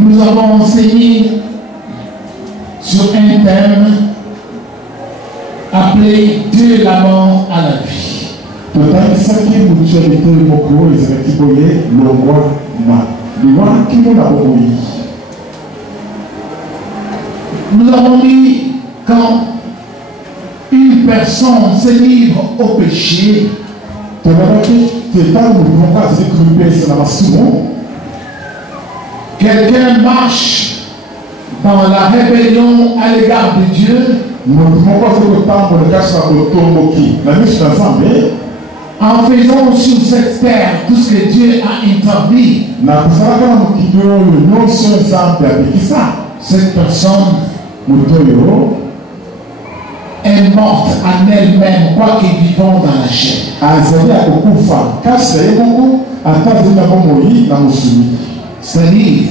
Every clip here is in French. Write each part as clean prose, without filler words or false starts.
Nous avons enseigné sur un thème appelé Dieu l'amant à la vie. Nous avons dit quand une personne se livre au péché, quelqu'un marche dans la rébellion à l'égard de Dieu, en faisant sur cette terre tout ce que Dieu a interdit, cette personne est morte en elle-même, quoique vivant dans la chair. C'est-à-dire,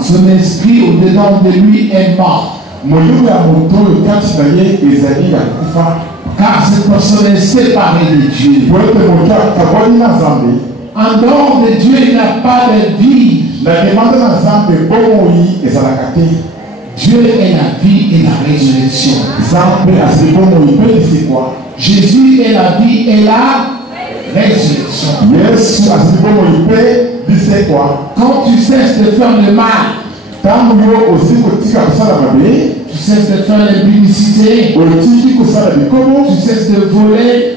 son esprit au-dedans de lui est mort. Car cette personne est séparée de Dieu. En dehors de Dieu, il n'a pas de vie. Dieu est la vie et la résurrection. Jésus est la vie et la résurrection. Quand tu cesses de faire le mal, tu cesses de faire l'impunicité, tu cesses de voler,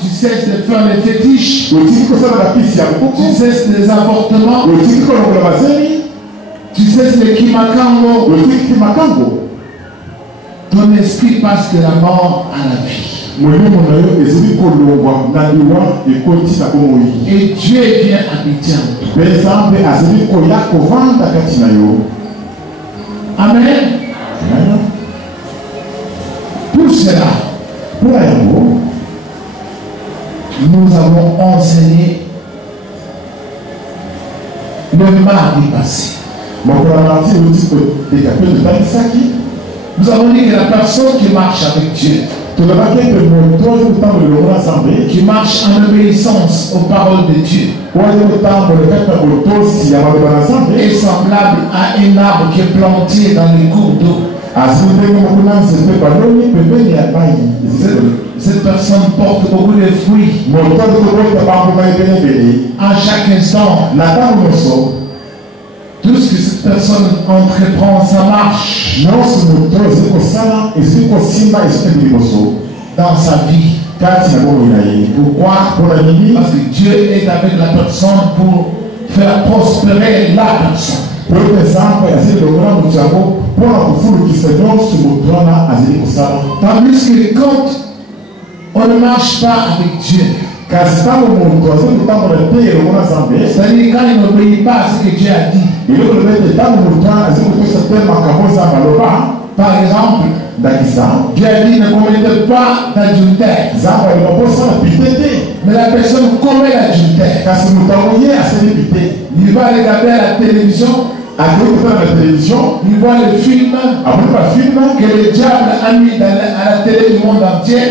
tu cesses de faire les fétiches, tu cesses les avortements, tu cesses les kimakango, ton esprit passe de la mort à la vie. Et Dieu vient habiter en toi. Amen. Pour cela, nous avons enseigné le mardi passé. Nous avons dit que la personne qui marche avec Dieu, qui marche en obéissance aux paroles de Dieu, est semblable à un arbre qui est planté dans les cours d'eau. Cette personne porte beaucoup de fruits. À chaque instant, tout ce que cette personne entreprend, ça marche dans sa vie. Pourquoi? Parce que Dieu est avec la personne pour faire prospérer la personne. Tandis que quand on ne marche pas avec Dieu, c'est-à-dire quand il n'obéit pas à ce que Dieu a dit. Par exemple, Dieu a dit ne commettez pas d'adultère. Mais la personne commet l'adultère. Il va regarder à la télévision. Il voit le film que le diable a mis à la télé du monde entier.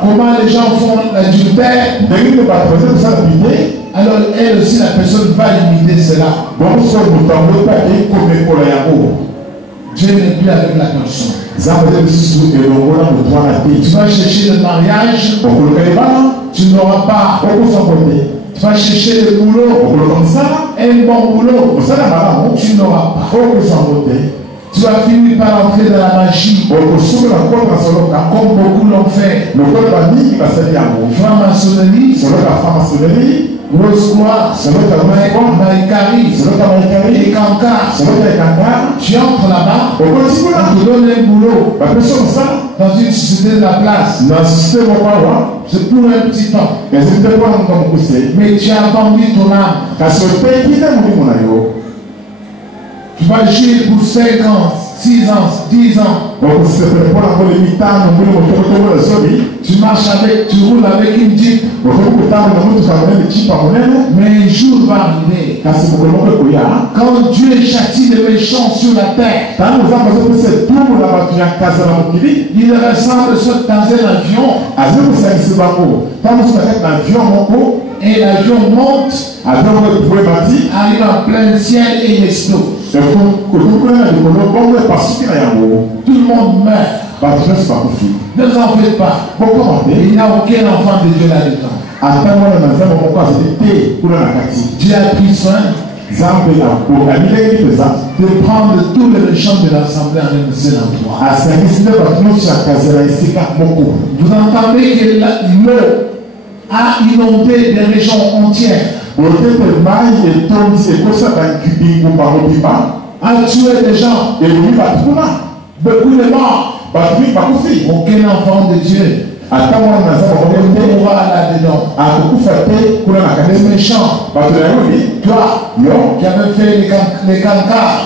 Comment les gens font l'adultère. Alors elle aussi, la personne va imiter cela. Dieu n'est plus avec la personne. Tu vas chercher le mariage, tu n'auras pas. Tu vas chercher le boulot, un bon boulot, tu n'auras pas. Tu vas finir par entrer dans la magie, comme beaucoup l'ont fait. Franc-maçonnerie, Rose-Croix, Maïkari, et Kanka. Tu entres là-bas, on te donne un boulot dans une société de la place. C'est pour un petit temps. Mais tu as vendu ton âme. Tu vas jouer pour 5 ans, 6 ans, 10 ans. Tu marches avec, tu roules avec une Jeep. Mais un jour va arriver. Quand Dieu châtie les méchants sur la terre, il ressemble soit dans un avion. et l'avion monte, arrive en plein ciel et il explose. Tout le monde meurt. Ne vous en faites pas. Il n'y a aucun enfant de Dieu là-dedans. Dieu a pris soin de prendre tous les méchants de l'assemblée en un seul endroit. Vous entendez que l'eau a inondé des régions entières, a tué des gens, beaucoup de morts. Aucun enfant de Dieu ne pourra là-dedans. Les méchants, toi qui avais fait les cancars,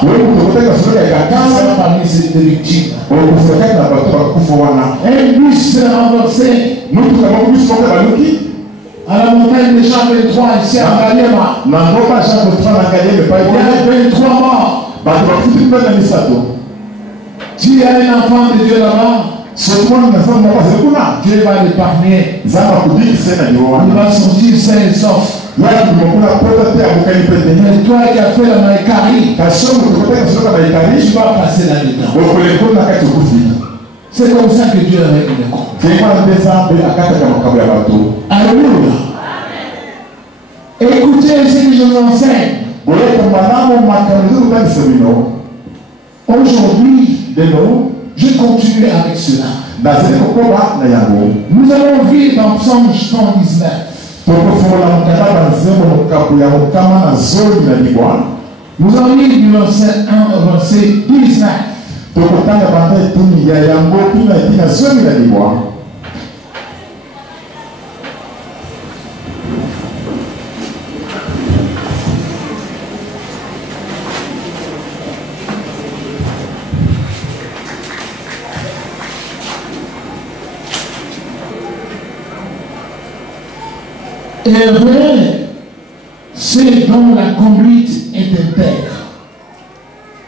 parmi ces victimes. Un bus s'est renversé à la montagne de Jean 23 ici à Galiema. Il y a 23 morts. Tu as un enfant de Dieu là-bas, Dieu va l'épargner. Il va sortir sain et sauf. Mais toi qui as fait la maïkari, tu vas passer là-dedans. C'est comme ça que Dieu règle les comptes. Alléluia. Écoutez ce que je vous enseigne. Aujourd'hui, je continue avec cela. Nous allons vivre dans Psaume 119. Nous allons lire du verset 1 au verset 19. Heureux ceux dont la conduite est intègre,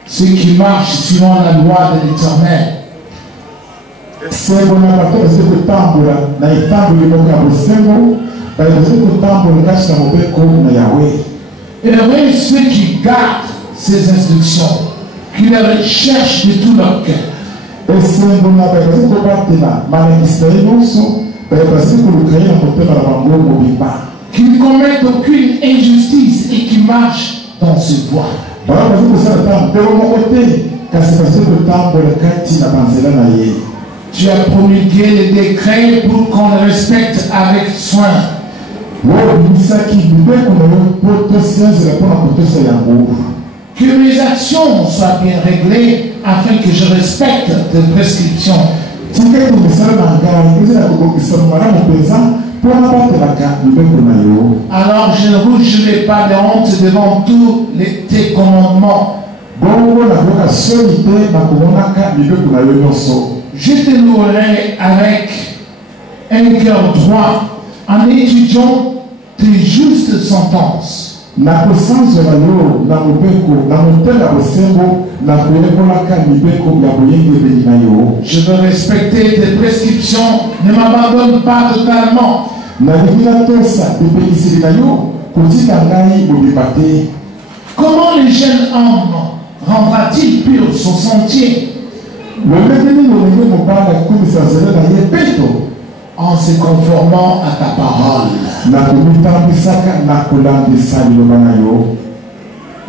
ceux qui marchent suivant la loi de l'Éternel. Heureux ceux qui gardent ses instructions, qui les recherchent de tout leur cœur. Qui ne commettent aucune injustice et qui marchent dans ce voie. Tu as promulgué les décrets pour qu'on les respecte avec soin. Que mes actions soient bien réglées afin que je respecte tes prescriptions. Alors je ne rougirai pas de honte devant tous tes commandements. Je te louerai avec un cœur droit en étudiant tes justes sentences. Je veux respecter tes prescriptions, ne m'abandonne pas totalement. Comment le jeune homme rendra-t-il pur son sentier? En se conformant à ta parole.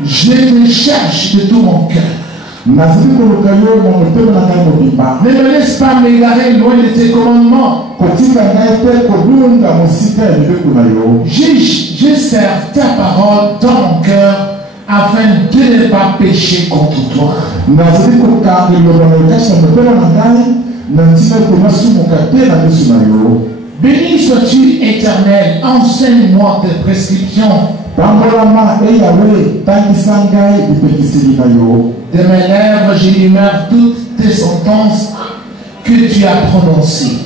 Je te cherche de tout mon cœur. Ne me laisse pas m'égarer loin de tes commandements. Je sers ta parole dans mon cœur afin de ne pas pécher contre toi. Béni sois-tu, Éternel, enseigne-moi tes prescriptions. De mes lèvres, j'énumère toutes tes sentences que tu as prononcées.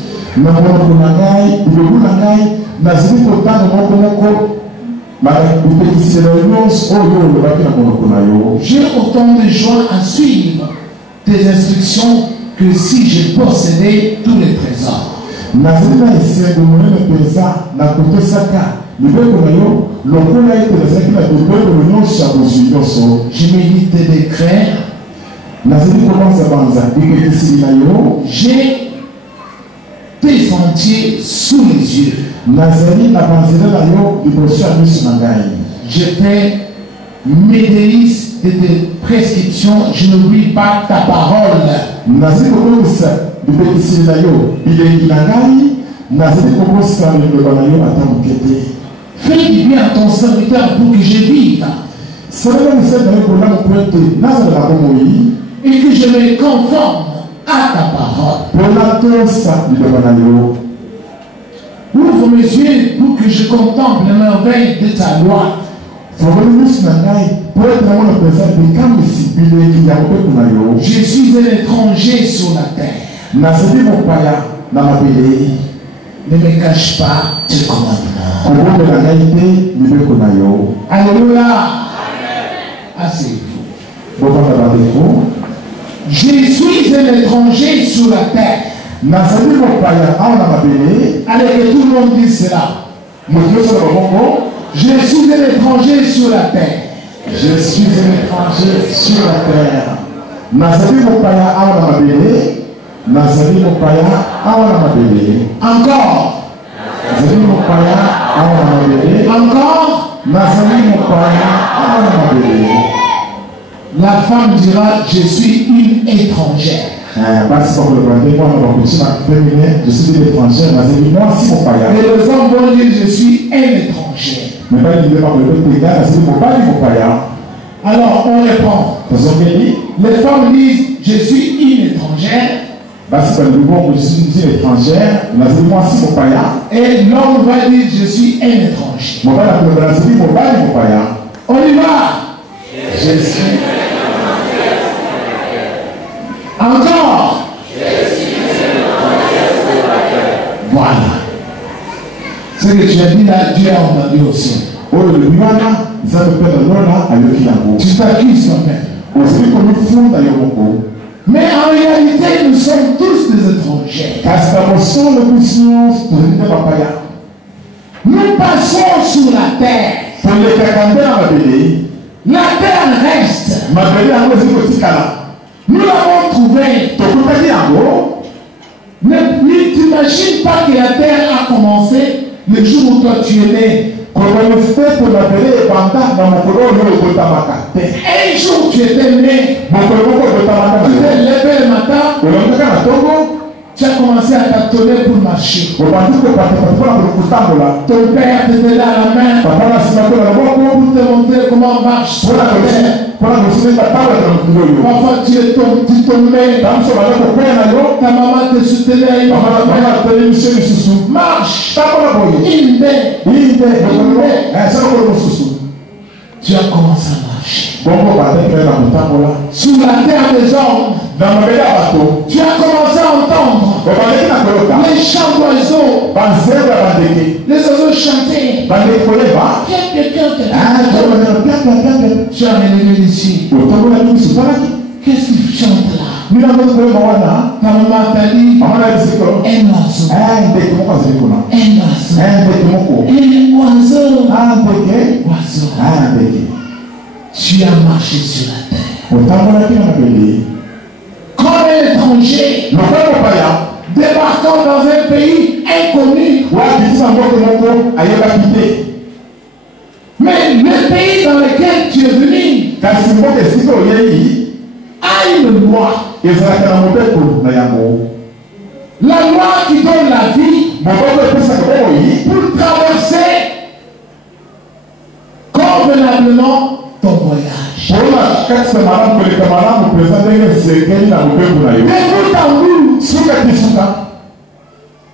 J'ai autant de joie à suivre tes instructions que si je possédais tous les trésors. nazali na esengo monene mpenza na kopesaka libeko na yo lokola ete nazalaki na tobengelo nyonso ya bozwi nyonso. Je médite tes décrets. Nazali komanza banza bipekisili na yo. J'ai tes sentiers sous les yeux. Nazali na banzela na yo liboso ya miso na ngai. Je fais mes délices de tes prescriptions, je n'oublie pas ta parole. Nazali kokomisa bipekisili na yo bilengi na ngai. Nazali kokosa liloba na yo ata moke te. Fais du bien à ton serviteur pour que je vive. Salela misali na yo kolanga po ete nazala na bomoi et que je me conforme à ta parole. Ouvre mes yeux pour que je contemple les merveilles de ta loi. Je suis un étranger sur la terre. Ne me cache pas tes commandements. Alléluia. Asseyez-vous. Je suis un étranger sur la terre. Allez, que tout le monde dise cela. Je suis un étranger sur la terre. Je suis un étranger sur la terre. Encore. Encore. La femme dira, je suis une étrangère. Et les hommes vont dire, je suis un étranger. Alors on répond. Les femmes disent, je suis une étrangère. Et l'homme va dire, je suis un étranger. On y va. Je suis. Encore. Voilà. Ce que tu as dit là, Dieu a entendu aussi. Tu t'accuses toi-même. Mais en réalité, nous sommes tous des étrangers. Nous passons sur la terre. La terre reste. Nous l'avons trouvé. Ne t'imagine pas que la terre a commencé le jour où toi tu es né. Un jour tu étais né. Tu t'es levé le matin. Tu as commencé à tâtonner pour marcher. Ton père t'était là à la main pour te montrer comment marche sur la terre. Parfois tu tombais. Ta maman te soutenait. Marche. Tu as commencé à marcher. Sur la terre des hommes. Tu as commencé à entendre les chants d'oiseaux. Les oiseaux chantaient. Tu as amené ici. Qu'est-ce qu'il chante là? Ta maman t'a dit un oiseau. Un oiseau. Tu as marché sur la terre. Comme un étranger débarquant dans un pays inconnu. Mais le pays dans lequel tu es venu a une loi. La loi qui donne la vie pour traverser convenablement ton voyage. De bout en bout.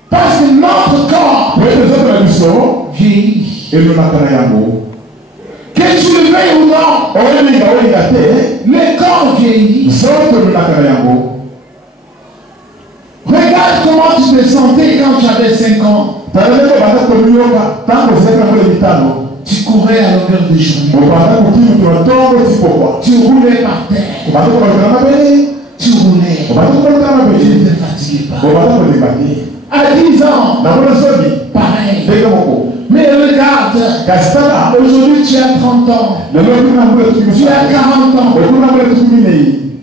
Parce que notre corps vieillit. Que tu le veuilles ou non, le corps vieillit. Regarde comment tu te sentais quand tu avais 5 ans. Tu courais à longueur de journée. Tu roulais par terre. Tu roulais. Tu ne te fatiguais pas. À 10 ans, pareil. Mais regarde, aujourd'hui tu as 30 ans, tu as 40 ans,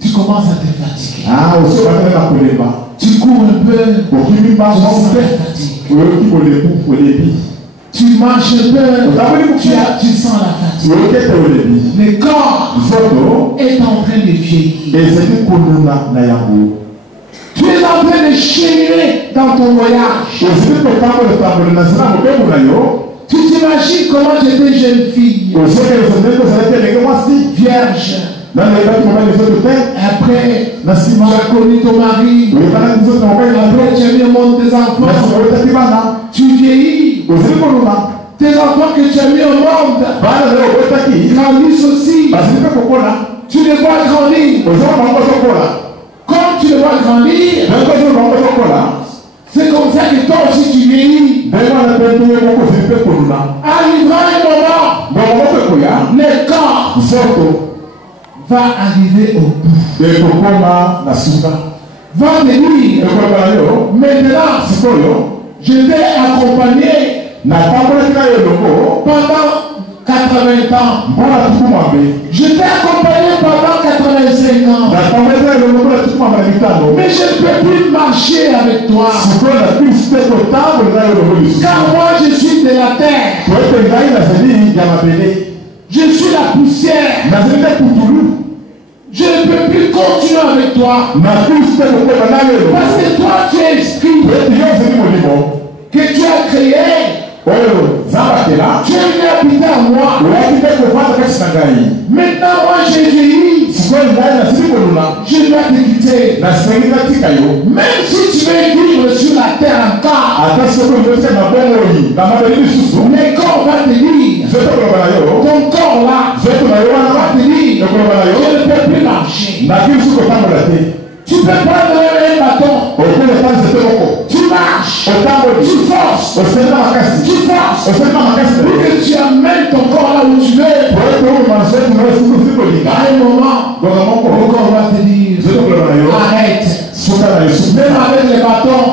tu commences à te fatiguer. Tu cours un peu, tu sens la fatigue. Tu marches un peu, tu sens la fatigue. Le corps est en train de vieillir. Tu es en train de cheminer dans ton voyage. Tu t'imagines comment j'étais jeune fille, vierge. Après, tu as connu ton mari. Après, tu as mis au monde des enfants. Tu vieillis. Tes enfants que tu as mis au monde grandissent aussi. Tu les vois grandir. Comme tu les vois grandir, c'est comme ça que toi aussi tu vieillis. Arrivera un moment, le corps va arriver au bout. Va te dire, maintenant, je t'ai accompagné pendant 80 ans. Je t'ai accompagné pendant 85 ans. Mais je ne peux plus marcher avec toi. Car moi je suis de la terre. Je suis la poussière. Je ne peux plus continuer avec toi. Parce que toi tu es esprit que tu as créé. Tu es venu habiter en moi. Maintenant, moi j'ai vieilli. Je dois te quitter. Même si tu veux vivre sur la terre encore, mais corps va te dire, ton corps là va te dire, je ne peux plus marcher. Tu peux prendre un bâton. Tu marches. Tu forces. Tu forces. Pour que tu amènes ton corps là où tu veux. À un moment, ton corps va te dire, arrête. Même avec les bâtons,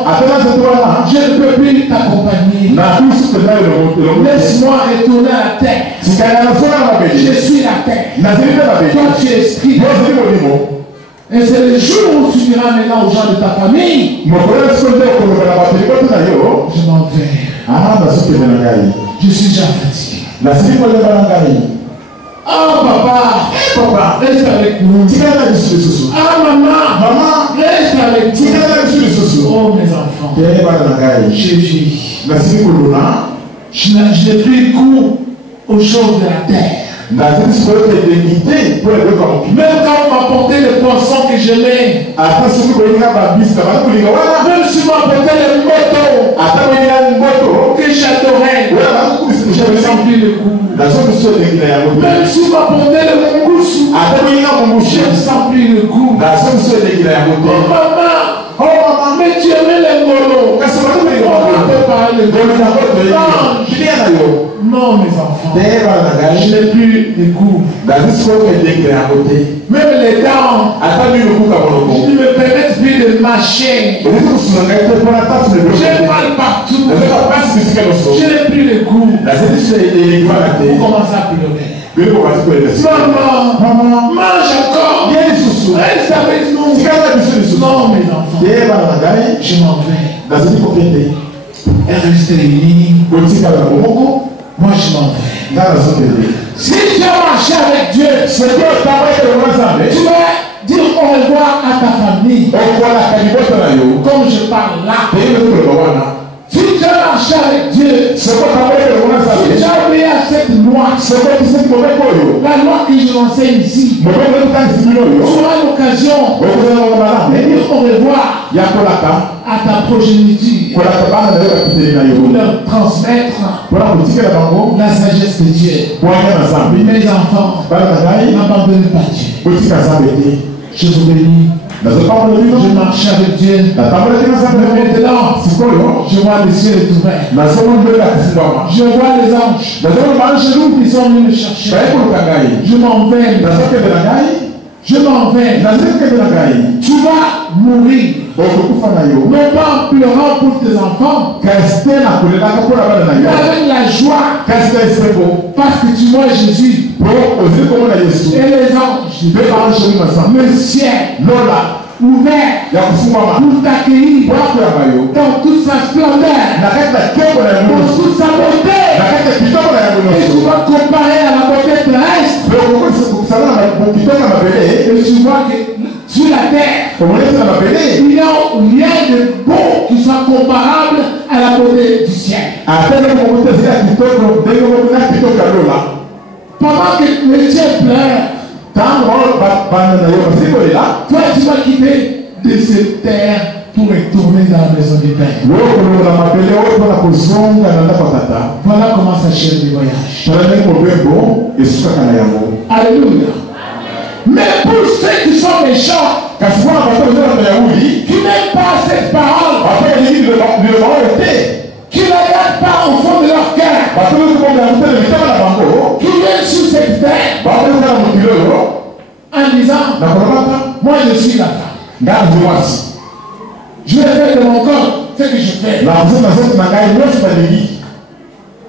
je ne peux plus t'accompagner. Laisse-moi retourner à la terre. Je suis la terre. Toi tu es esprit. Et c'est le jour où tu diras maintenant aux gens de ta famille, je m'en vais. Je suis déjà fatigué. Ah papa, reste avec nous. Ah maman, reste avec nous. Oh mes enfants, j'ai vieilli. Je n'ai plus goût aux choses de la terre. Même quand on m'a apporté le poisson que j'aimais, même si on m'a apporté le moto que j'adorais, je ne sens plus le goût. Même si on m'a apporté le moussou, je ne sens plus le goût. Oh maman, mais tu aimais les molos. On peut parler de non, mes enfants, je n'ai plus de goût. Même les dents, je ne me permets plus de marcher. J'ai mal partout. Je n'ai plus de goût. Vous commencez à pleurer. Maman, mange encore. Reste avec nous. Non, mes enfants, je m'en vais. Et restez unis. Moi je m'en vais. Si tu as marché avec Dieu, tu vas dire au revoir à ta famille. Comme je parle là. Si tu as marché avec Dieu, si tu as obéi à cette loi, la loi que je l'enseigne ici, tu auras l'occasion de dire au revoir à ta progéniture pour leur transmettre la sagesse de Dieu. Mes enfants, n'abandonnez pas Dieu. Je vous bénis. Je marche avec Dieu. Maintenant, je vois les cieux ouverts. Je vois les anges. Ils sont venus me chercher. Je m'en vais. Je m'en vais. Tu vas mourir. non pas en pleurant pour tes enfants, mais avec la joie, parce que tu vois Jésus et les anges, le ciel ouvert pour t'accueillir dans toute sa splendeur, dans toute sa beauté. Et tu vas comparer à la beauté terrestre. Et tu vois que sur la terre, il n'y a rien de beau qui soit comparable à la beauté du ciel. Pendant que le ciel pleure, toi tu vas quitter de cette terre pour retourner dans la maison du Père. Voilà comment s'achève le voyage. Alléluia. Mais pour ceux qui sont méchants, qui n'aiment pas cette parole, qui ne la gardent pas au fond de leur cœur, qui viennent sur cette terre en disant, moi je suis la femme. Je vais faire de mon corps ce que je fais.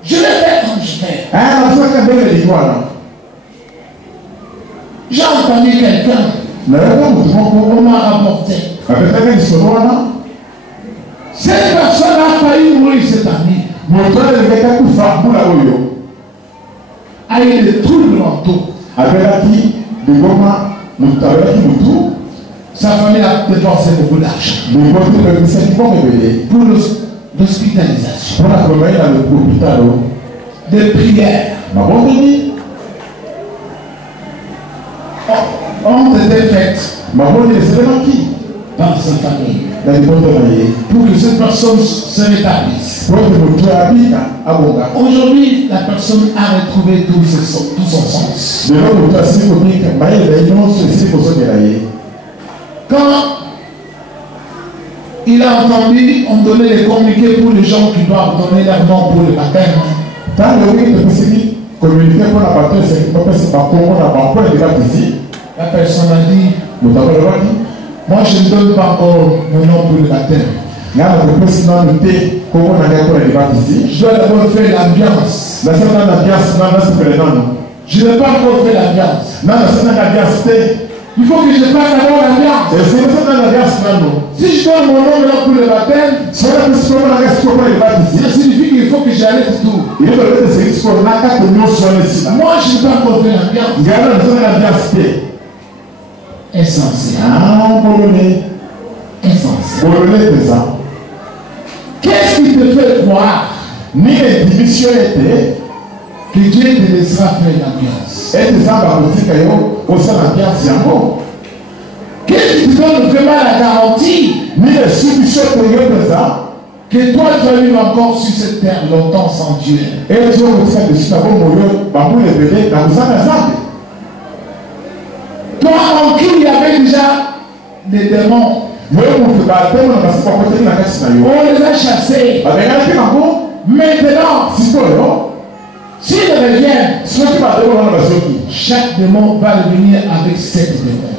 Je vais faire comme je fais. J'ai entendu quelqu'un, on m'a rapporté. Cette personne a failli mourir cette année. A eu des troubles mentaux. Sa famille a dépensé beaucoup d'argent pour l'hospitalisation, des prières ont été faites dans sa famille pour que cette personne se rétablisse. Aujourd'hui, la personne a retrouvé tout son sens. Quand il a entendu, on donnait les communiqués pour les gens qui doivent donner leur nom pour le baptême. La personne a dit, moi je ne donne pas encore mon nom pour le baptême. Je dois d'abord faire l'ambiance. Je n'ai pas encore fait l'ambiance. Il faut que je fasse d'abord l'ambiance. Si je donne mon nom pour le baptême, ça signifie qu'il faut que j'arrête tout. Moi je n'ai pas encore fait l'ambiance. Insensé. Insensé. Qu'est-ce qui te fait croire que Dieu te laissera faire l'ambiance? Qu'est-ce qui te donne vraiment la garantie que toi tu vas vivre encore sur cette terre longtemps sans Dieu? Toi en qui il y avait déjà des démons, on les a chassés. Maintenant, s'ils reviennent, chaque démon va revenir avec 7 démons.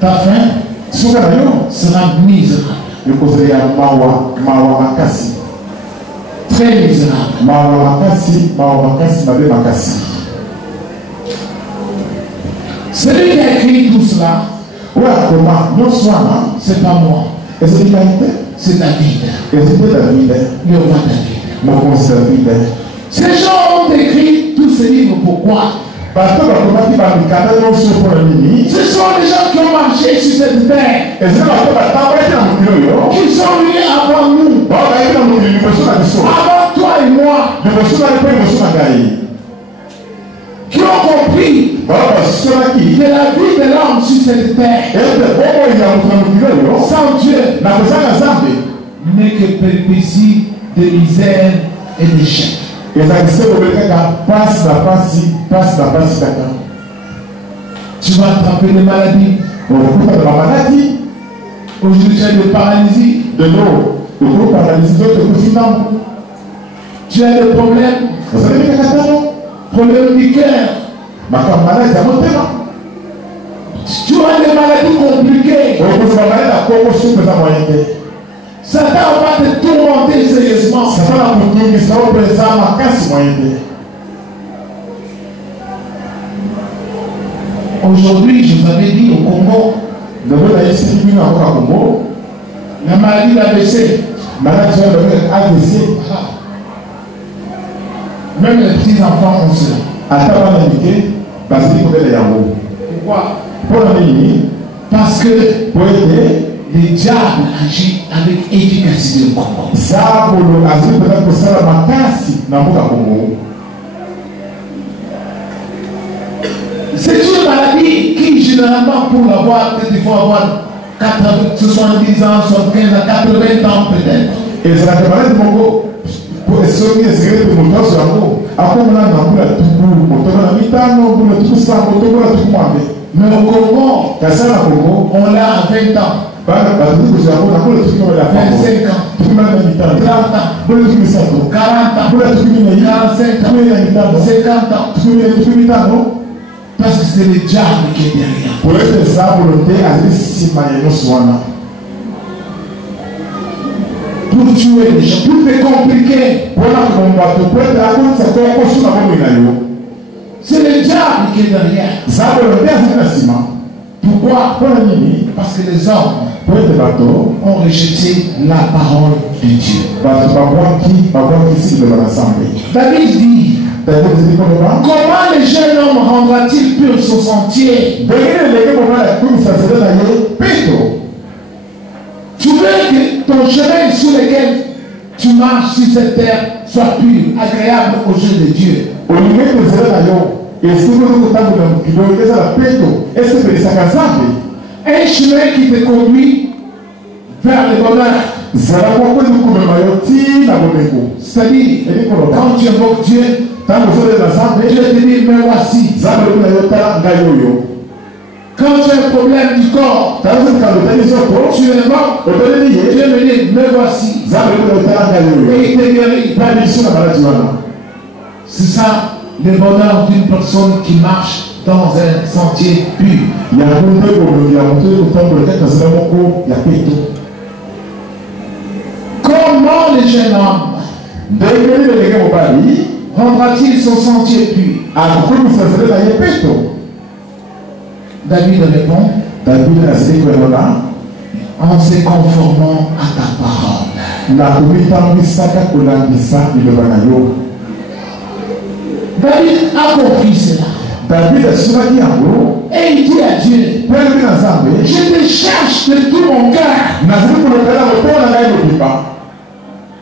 Ta fin sera misérable. Très misérable. Celui qui a écrit tout cela, c'est pas moi. C'est David. Le roi David. Ces gens ont écrit tous ces livres. Pourquoi? Ce sont les gens qui ont marché sur cette terre, qui sont venus avant nous, avant toi et moi, qui ont compris que la vie de l'homme sur cette terre, sans Dieu, n'est que péripétie de misère et d'échec. Tu vas attraper les maladies. Aujourd'hui, tu as des paralysies. Tu as des problèmes. Problème du cœur. Tu as des maladies compliquées. Satan va te tourmenter sérieusement. Aujourd'hui, je vous avais dit au Congo, la maladie d'AVC. Même les petits enfants ont cela. Pourquoi? Parce que les diables agissent avec efficacité au Congo. C'est une maladie qui, généralement, pour l'avoir, il faut avoir 70 ans, 75 ans, 80 ans peut-être. Et c'est la maladie de Congo. Pour les soins, c'est que mon dos sur la peau. Après, on a un peu de tout pour la mitano, pour le tout ça, pour tout le tout moi. Mais au Congo, on l'a à 20 ans. 25 ans, 30 ans, 40 ans, 45 ans, 50 ans. Parce que c'est le diable qui est derrière. Pour être ça, volonté, à si pour tuer les gens, pour te compliquer. C'est le diable qui est derrière. Pourquoi? Parce que les hommes ont rejeté la parole de Dieu. David dit, comment le jeune homme rendra-t-il pur son sentier? Tu veux que ton chemin sur lequel tu marches sur cette terre soit pur, agréable aux yeux de Dieu. Un chemin qui te conduit vers le bonheur. C'est-à-dire, quand tu invoques Dieu, Dieu te dit, mais voici. Quand tu as un problème du corps, tu invoques, Dieu me dit, mais voici. Et il te guérit. C'est ça le bonheur d'une personne qui marche dans un sentier pur. Comment le jeune homme rendra-t-il son sentier pur? David répond, en se conformant à ta parole. David a compris cela. Et il dit à Dieu, je te cherche de tout mon cœur.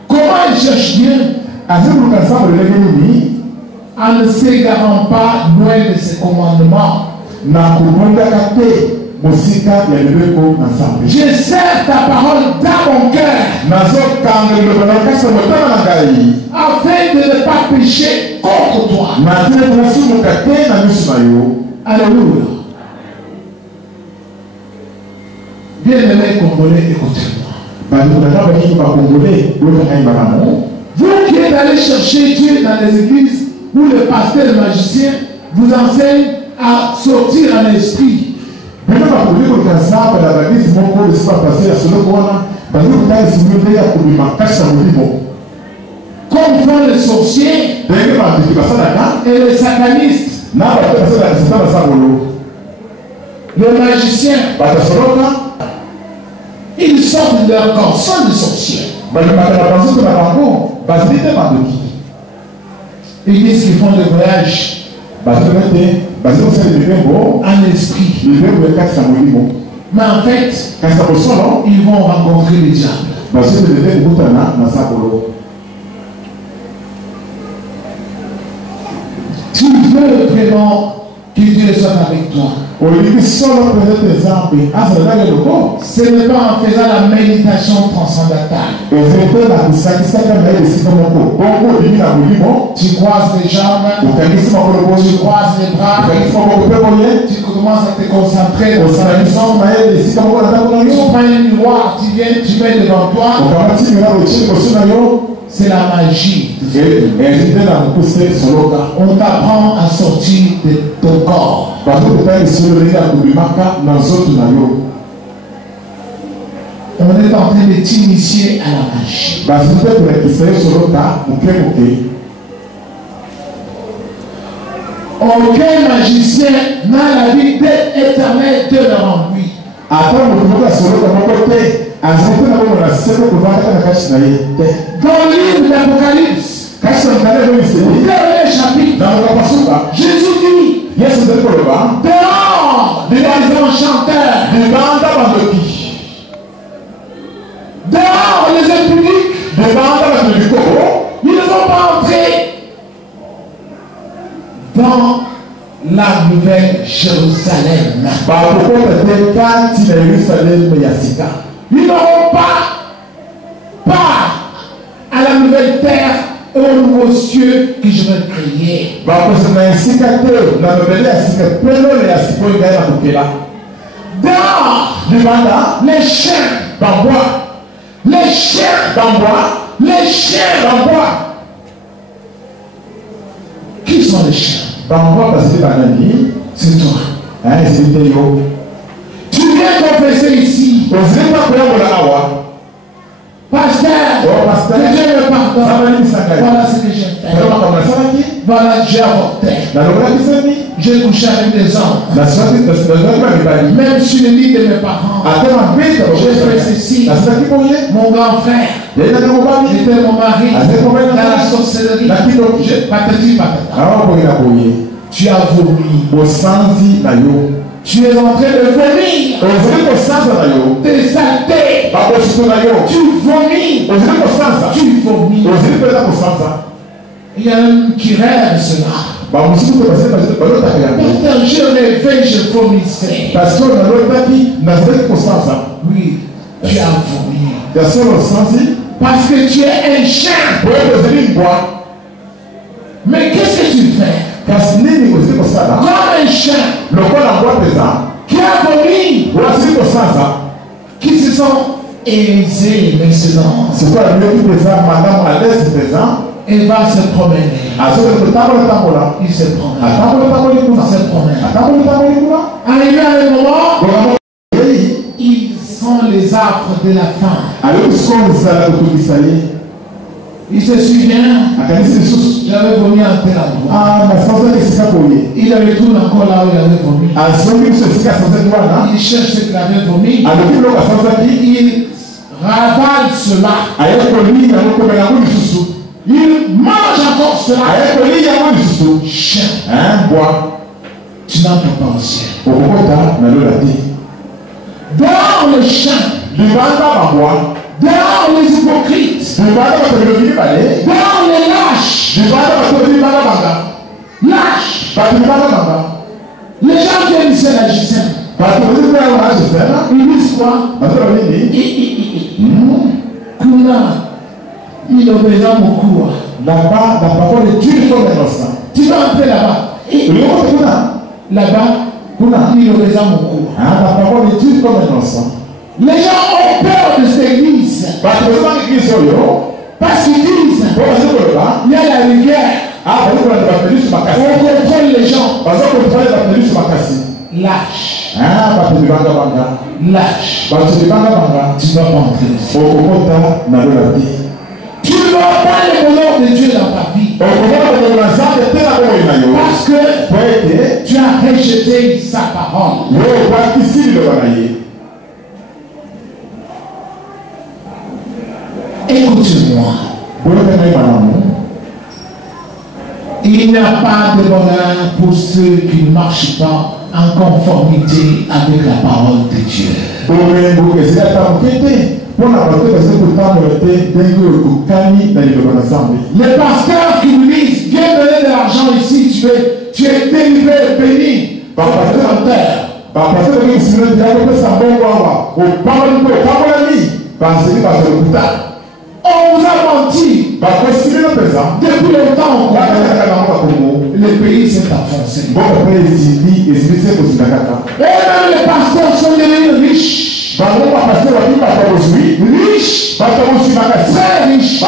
Comment il cherche Dieu? En ne s'égarant pas loin de ses commandements. Je sers ta parole dans mon cœur afin de ne pas pécher contre toi. Alléluia. Bien-aimés Congolais, écoutez-moi. Vous qui êtes allé chercher Dieu dans les églises où le pasteur et le magicien vous enseigne à sortir en esprit. Comme font les sorciers et les satanistes, les magiciens, ils sortent de leur corps sans les sorciers. Ils disent qu'ils font des voyages en esprit. Mais en fait, ils vont rencontrer les diables. Tu veux vraiment que Dieu soit avec toi. Ce n'est pas en faisant la méditation transcendantale. Tu croises les jambes, tu croises les bras, tu commences à te concentrer. Tu prends un miroir, tu viens, tu mets devant toi. C'est la magie. On t'apprend à sortir de ton corps. On est en train de t'initier à la magie. Aucun magicien n'a la vie éternelle demeure en lui. Dans le livre d'Apocalypse, dernier chapitre, Jésus dit dehors des enchanteurs, dehors les impudiques, ils ne vont pas entrer dans la nouvelle Jérusalem. Ils n'auront pas part à la nouvelle terre et aux nouveaux cieux que je vais créer. Dehors, les chiens d'envoi, les chiens d'envoi, les chiens d'envoi. Qui sont les chiens? C'est toi. Tu viens confesser ici. Pasteur, que Dieu me pardonne. Voilà ce que j'ai fait. Voilà, j'ai avorté. J'ai couché avec des hommes. Même sur le lit de mes parents. J'ai fait ceci. Mon grand frère était mon mari. Dans la sorcellerie. Patati patata. Tu as vomi. Tu es en train de vomir. Tes saletés. Tu vomis. Tu vomis. Il y a un qui rêve cela. Je rêvais, je vomissais. Oui, tu as vomi. Parce que tu es un chien. Mais qu'est-ce que tu fais? Comme un chien qui a vomi, qui se sont aisés maintenant. Il va se promener. Il se promène. Arrivé à un moment, ils sont les affres de la faim. Il se souvient, j'avais vomi en tel endroit. Il retourne encore là où il avait vomi. Il cherche ce qu'il avait vomi. Il ravale cela. Il mange encore cela. Chien. Tu n'entres pas au ciel. Dans le chien. Dehors les hypocrites. Dehors les lâches. Lâches. Les gens qui aiment la GSM. Ils disent quoi? Kuna, il obéit beaucoup. Là-bas, la parole est dure comme un os. Tu vas entrer là-bas. Là-bas, il obéit beaucoup. La parole est dure comme un os. Les gens ont peur de cette église. Parce qu'ils disent, il y a la rigueur. On contrôle les gens. Lâche. Lâche. Tu ne vas pas entrer ici. Tu ne vois pas le bonheur de Dieu dans ta vie. Parce que tu as rejeté sa parole. Écoute-moi. Il n'y a pas de bonheur pour ceux qui ne marchent pas en conformité avec la parole de Dieu. Les pasteurs qui nous disent viens donner de l'argent ici, tu es délivré, béni par la terre. On vous a menti. Depuis longtemps, le pays s'est enfoncé. Et même les pasteurs sont devenus riches. Riches. Très riches.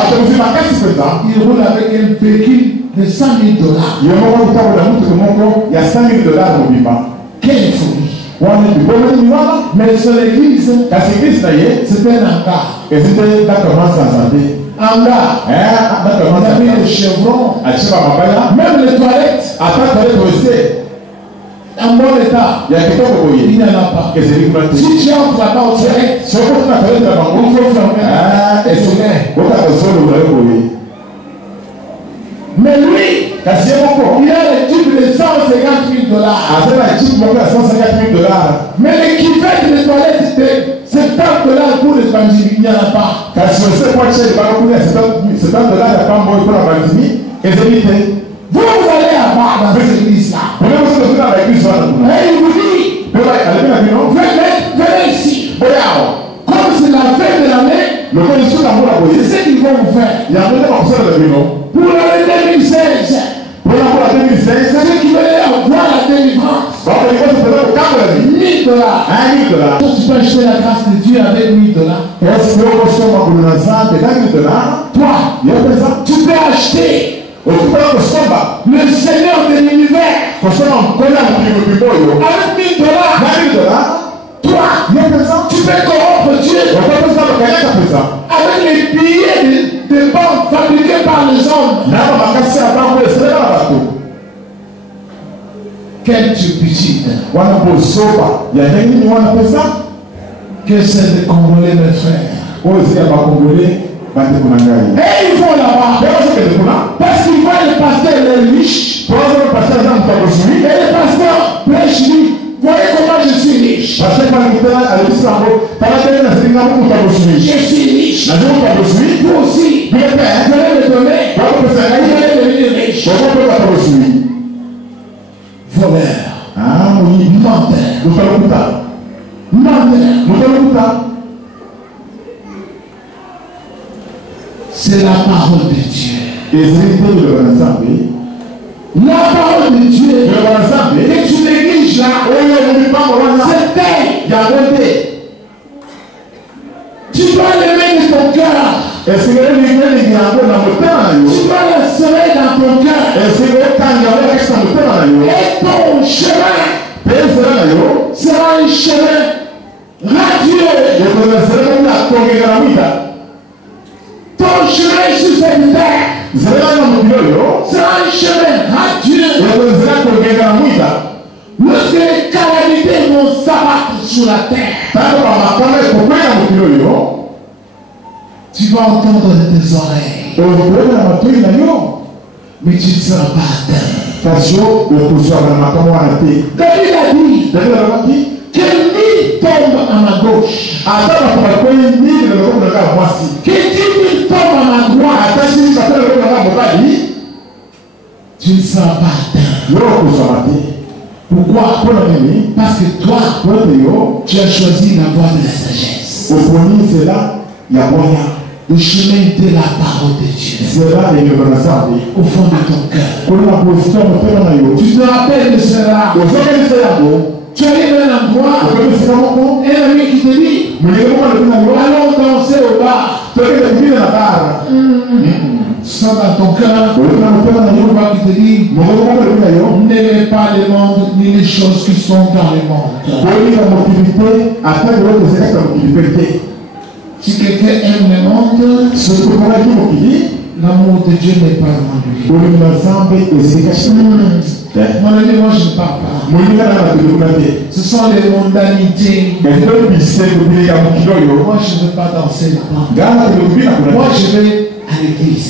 Ils roulent avec un véhicule de 100 000 dollars. Il y a $100 000 au Bima. Quelle folie! Mais sur l'église, c'était un hangar. Et c'était d'accord sans santé. Hangar. On a mis les chevrons. Même les toilettes. En bon état. Il n'y en a pas. Si tu entres là-bas au toilette, il faut fermer. Mais lui, il a le type de 150 000 dollars. Mais l'équivalent de toilettes de 70 dollars pour les bandits, il n'y en a pas. Vous allez avoir dans cette église-là. Et il vous dit, venez ici. Comme c'est la fin de l'année, c'est ce qu'ils vont vous faire. Pour l'année 2016, ceux qui veulent avoir la délivrance, 1 000 dollars. Toi, tu peux acheter la grâce de Dieu avec 1 000 dollars. Toi, tu peux acheter le Seigneur de l'univers avec 1 000 dollars. Toi, tu peux corrompre Dieu avec les billets de banque fabriqués par les hommes. Quelle stupidité. Que c'est de Congolais, mes frères. Et ils vont là-bas parce qu'ils voient le pasteur les riches. Et le pasteur prêche lui. Voyez comment je suis riche. Je suis riche. Vous aussi. Vous allez me donner. Vous allez devenir riche. Voleur. Menteur. C'est la parole de Dieu. La parole de Dieu. Et tu négliges là. C'est elle. Tu dois l'aimer de ton cœur. Tu dois la serrer dans ton cœur. Et ton chemin sera un chemin radieux. Ton chemin sur cette terre sera un chemin radieux. Lorsque les calamités vont s'abattre sur la terre, tu vas entendre de tes oreilles, mais tu ne seras pas atteint. David a dit que l'île tombe à ma gauche, que 10 000 tombent à ma droite, tu ne seras pas atteint. Pourquoi? Parce que toi, tu as choisi la voie de la sagesse. Le chemin de la parole de Dieu. Au fond de ton cœur. Tu te rappelles de cela. Tu arrives à un endroit, un ami qui te dit, allons danser au bar. Tu sens dans ton cœur, une voix qui te dit, n'aimez pas le monde ni les choses qui sont dans le monde. Si quelqu'un aime le monde, l'amour de Dieu n'est pas loin de lui. Mon ami, moi je ne parle pas. Ce sont les mondanités. Moi je ne veux pas danser là-bas. Moi je vais à l'église.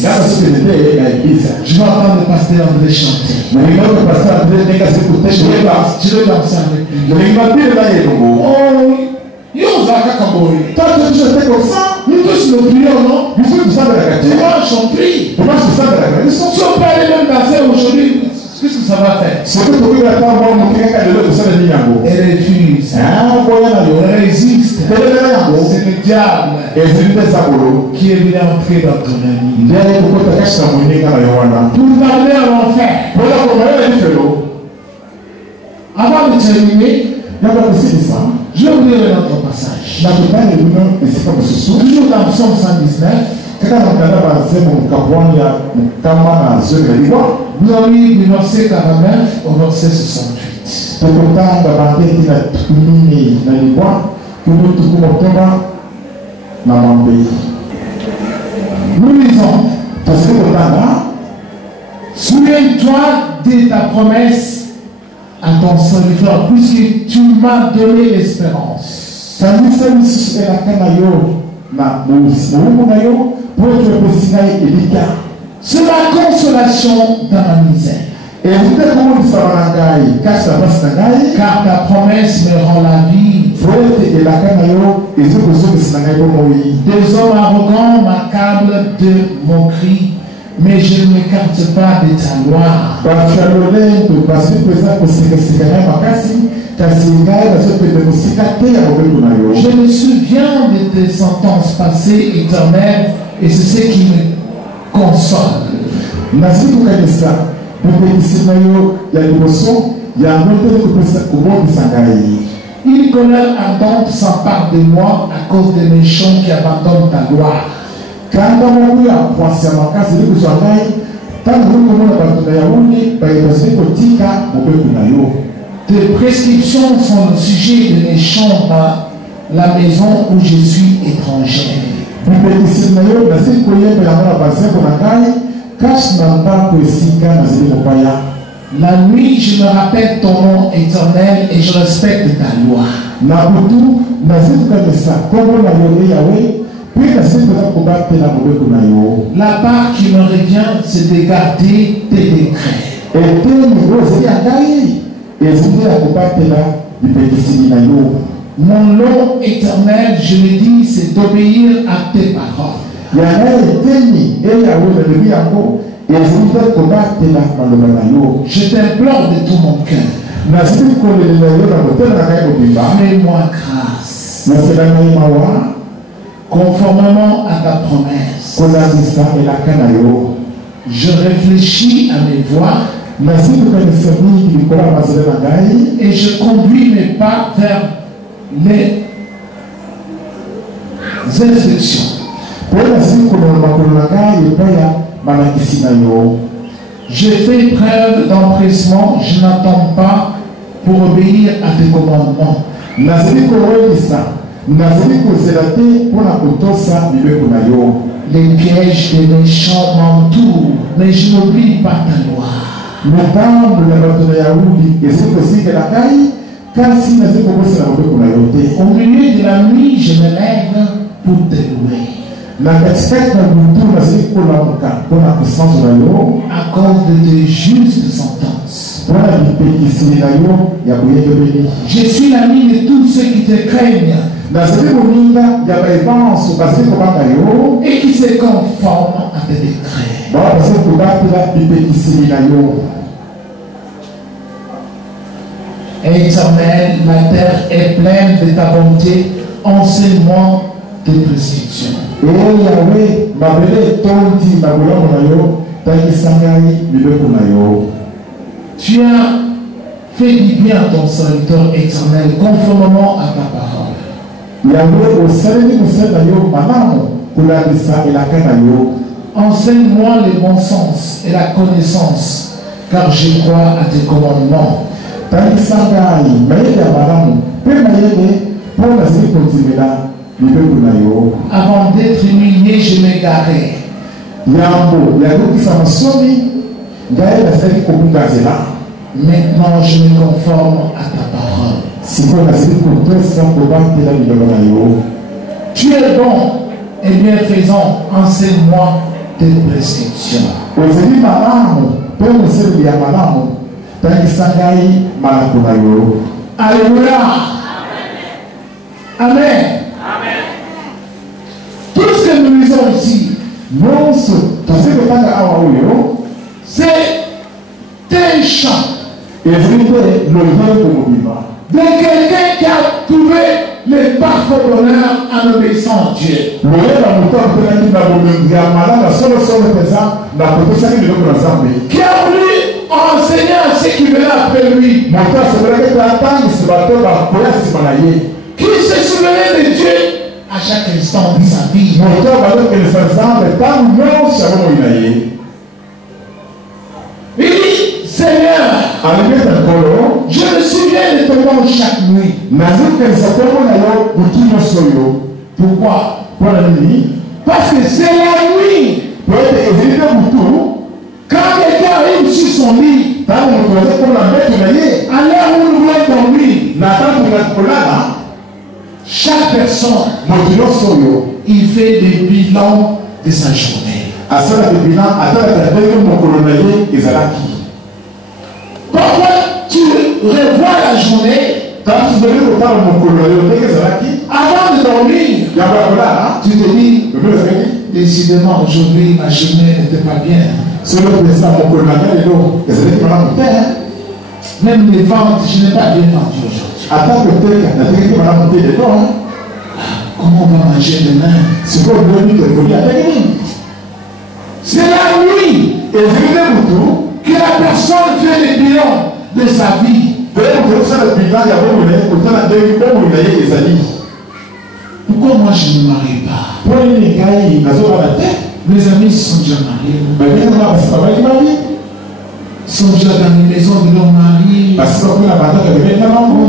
Je vais entendre le pasteur André chanter. Je vais danser avec lui. Oh, toi, tu étais comme ça. Nous tous nous prions, non? Tu marches, on prie. Si on peut aller même danser aujourd'hui, qu'est-ce que ça va faire? Elle refuse. Elle résiste. C'est le diable qui est venu entrer dans ton ami. Pour t'amener à l'enfer. Avant de terminer, je vais vous lire un autre passage. Toujours dans Psaume 119. Glorie du verset 49 au verset 68. Nous lisons. Souviens-toi de ta promesse à ton serviteur, puisque tu m'as donné l'espérance. C'est ma consolation dans ma misère. Car ta promesse me rend la vie. Des hommes arrogants m'accablent de moqueries, mais je ne m'écarte pas de ta loi. Je me souviens de tes sentences passées éternelles, et c'est ce qui me console. Une colère ardente s'empare de moi à cause des méchants qui abandonnent ta gloire. Tes prescriptions sont le sujet de méchants dans la maison où je suis étranger. La nuit, je me rappelle ton nom éternel et je respecte ta loi. La part qui me revient, c'est de garder tes décrets. Mon lot éternel, je le dis, c'est d'obéir à tes paroles. Je t'implore de tout mon cœur. Fais-moi grâce. Conformément à ta promesse. Je réfléchis à mes voies et je conduis mes pas vers les instructions. Je fais preuve d'empressement, je n'attends pas pour obéir à tes commandements. Les pièges des méchants m'entourent, mais je n'oublie pas ta loi. Au milieu de la nuit, je me lève pour te louer. À cause de tes justes sentences. Je suis l'ami de tous ceux qui te craignent et qui se conforment à tes décrets. Éternel, la terre est pleine de ta bonté, enseigne-moi tes prescriptions. Tu as fait du bien à ton serviteur éternel, conformément à ta parole. Enseigne-moi le bon sens et la connaissance, car je crois à tes commandements. Avant d'être humilié, je m'égarais. Maintenant, je me conforme à ta parole. Tu es bon et bienfaisant, enseigne-moi tes prescriptions. Alléluia. Amen. Tout ce que nous lisons ici, c'est un chant de quelqu'un qui a trouvé le parfait bonheur en obéissant à Dieu. Qui a voulu enseigner à ceux qui venaient après lui. Qui se souvenait de Dieu à à chaque instant de sa vie. Il dit, Seigneur, je me souviens de ton nom chaque nuit. Pourquoi? Parce que c'est la nuit. Quand quelqu'un arrive sur son lit, à l'heure où nous voulons dormir, chaque personne, il fait des bilans de sa journée. Parfois, tu revois la journée. Avant de dormir, tu te dis, décidément aujourd'hui ma journée n'était pas bien. Même les ventes, je n'ai pas bien vendu aujourd'hui. Comment on va manger demain? C'est la nuit que la personne fait le bilan de sa vie. Pourquoi moi je ne me marie pas? Mes amis sont déjà mariés. Ils sont déjà dans les maisons de leur mari. Ont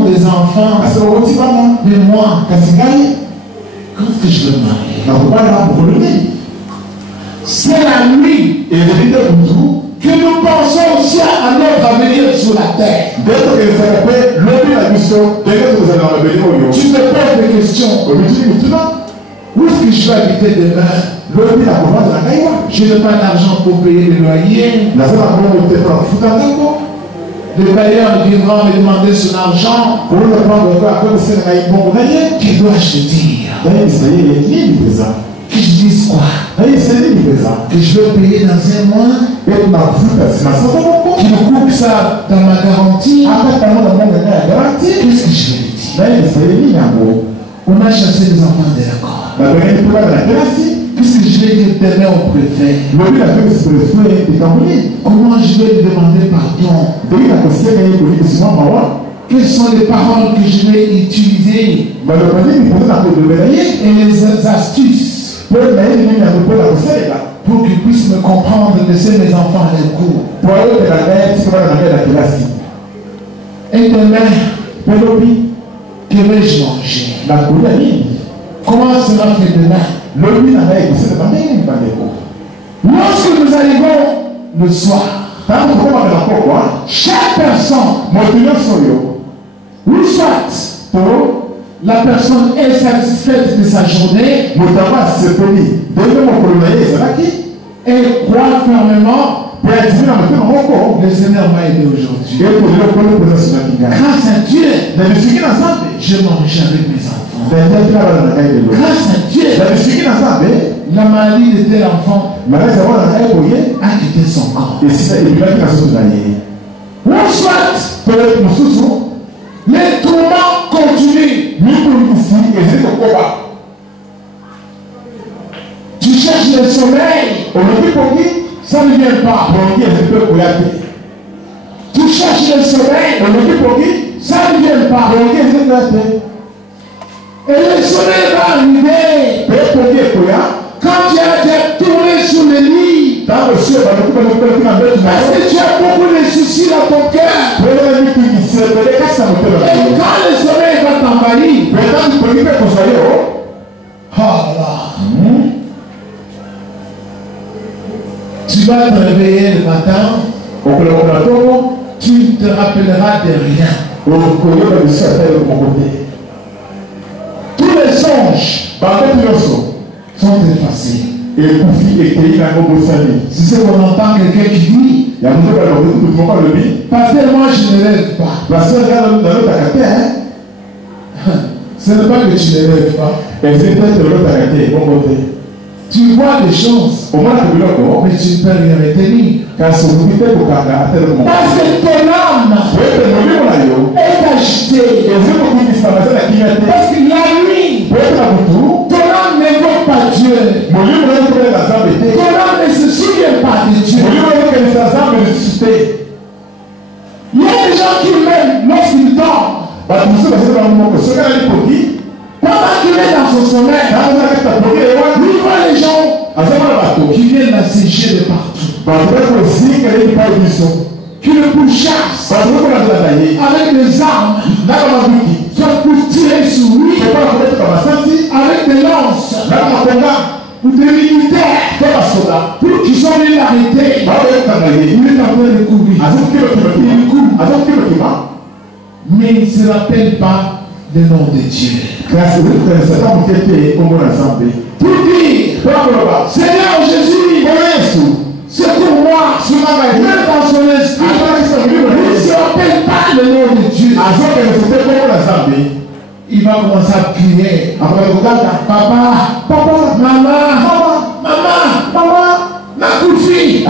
des enfants. Mais moi, quand est-ce que je veux me marier? C'est la nuit que nous pensons aussi à notre avenir sur la terre. Tu te poses des questions. Où est-ce que je vais habiter demain? Je n'ai pas d'argent pour payer le loyer. Le bailleur viendra me demander son argent. Que dois-je dire? Que je dise quoi? Que je veux payer dans un mois? Qui me coupe ça dans ma garantie? Qu'est-ce que je vais dire? On a chassé les enfants de l'école. Qu'est-ce que je vais dire demain au préfet? Comment je vais lui demander pardon? Quelles sont les paroles que je vais utiliser? Et les astuces pour qu'ils puissent me comprendre, laisser mes enfants à l'écoute. Et demain, que vais-je manger? Comment sera fait demain? Lorsque nous arrivons le soir, chaque personne, ou soit la personne est satisfaite de sa journée et croit fermement, le Seigneur m'a aidé aujourd'hui. Grâce à Dieu, je mange avec mes enfants. Grâce à Dieu, la maladie de tel enfant a quitté son corps. Ou soit, les tourments continuent. Tu cherches le sommeil, ça ne vient pas. Tu cherches le sommeil, ça ne vient pas. Et le soleil va arriver. Quand tu as déjà tourné sur le lit, parce que tu as beaucoup de soucis dans ton cœur. Et quand le soleil va t'envahir, tu vas te réveiller le matin, tu ne te rappelleras de rien. Tous les songes sont effacés. Si c'est qu'on entend quelqu'un qui dit, parce que moi je ne rêve pas. Ce n'est pas que tu ne rêves pas. Tu vois des choses, mais tu ne peux rien retenir. Parce que ton âme est agitée. Parce que la nuit, ton âme n'évoque pas Dieu. Ton âme ne se souvient pas de Dieu. Il y a des gens qui m'aiment lorsqu'ils dorment. Pendant qu'il est dans son sommeil, lui voit les gens qui viennent la sécher de partout. Qui le pourchassent avec des armes, soit pour tirer sur lui, avec des lances, ou des militaires, pour qu'ils soient venus l'arrêter. Il est en train de courir. Il court. Mais il ne se rappelle pas le nom de Dieu. Pour dire, Seigneur Jésus, c'est pour moi, même dans son esprit, il ne se rappelle pas le nom de Dieu. Il va commencer à crier. Papa, maman, Nakoufi.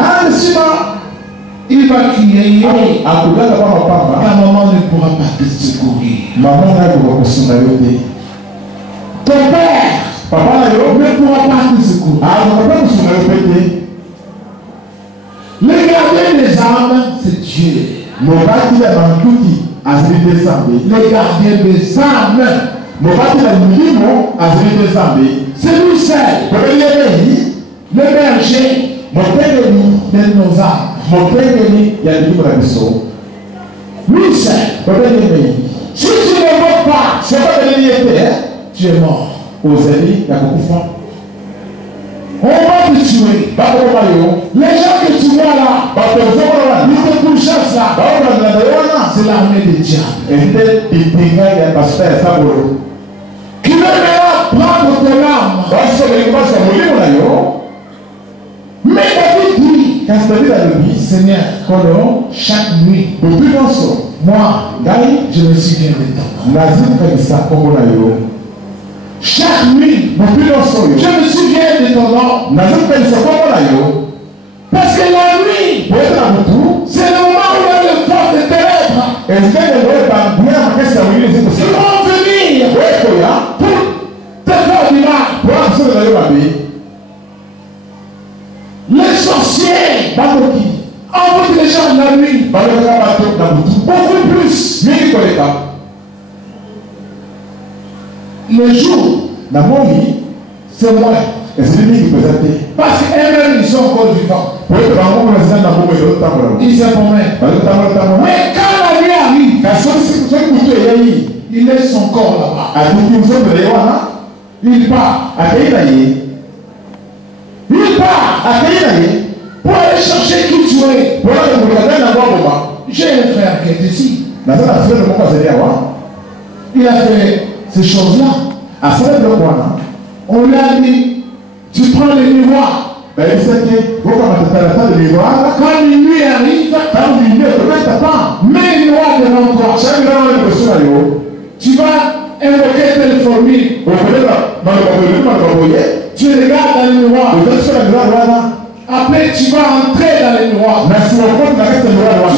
Il va crier. Ta maman ne pourra pas te secourir. Ton père ne pourra pas te secourir. Le gardien des âmes, c'est Dieu. Le gardien des âmes, c'est lui seul. Le berger de nos âmes. Lui seul. Si tu ne veux pas, tu es mort. On va te tuer. Les gens que tu vois là, ils te pourchassent là. C'est l'armée des diables. Qui veut maintenant prendre ton âme. Mais David dit, Seigneur, chaque nuit, moi, je me souviens de toi. Chaque nuit, je me souviens de ton nom. Parce que la nuit, c'est le moment où il y a le force de ténèbres. Ils vont venir pour te faire du mal. Les sorciers envoient les gens de la nuit. Beaucoup plus. Les jours, c'est moins. Parce qu'eux-mêmes, ils sont encore vivants. Ils se promènent. Mais quand la nuit arrive, il laisse son corps là-bas. Il part. Pour aller chercher qui tuer. J'ai un frère qui est ici. Il a fait ces choses-là. On lui a dit, tu prends le miroir. Quand une nuit arrive, mets le miroir devant toi. Tu vas invoquer telle formule. Tu regardes dans le miroir. Après, tu vas entrer dans le miroir. Tu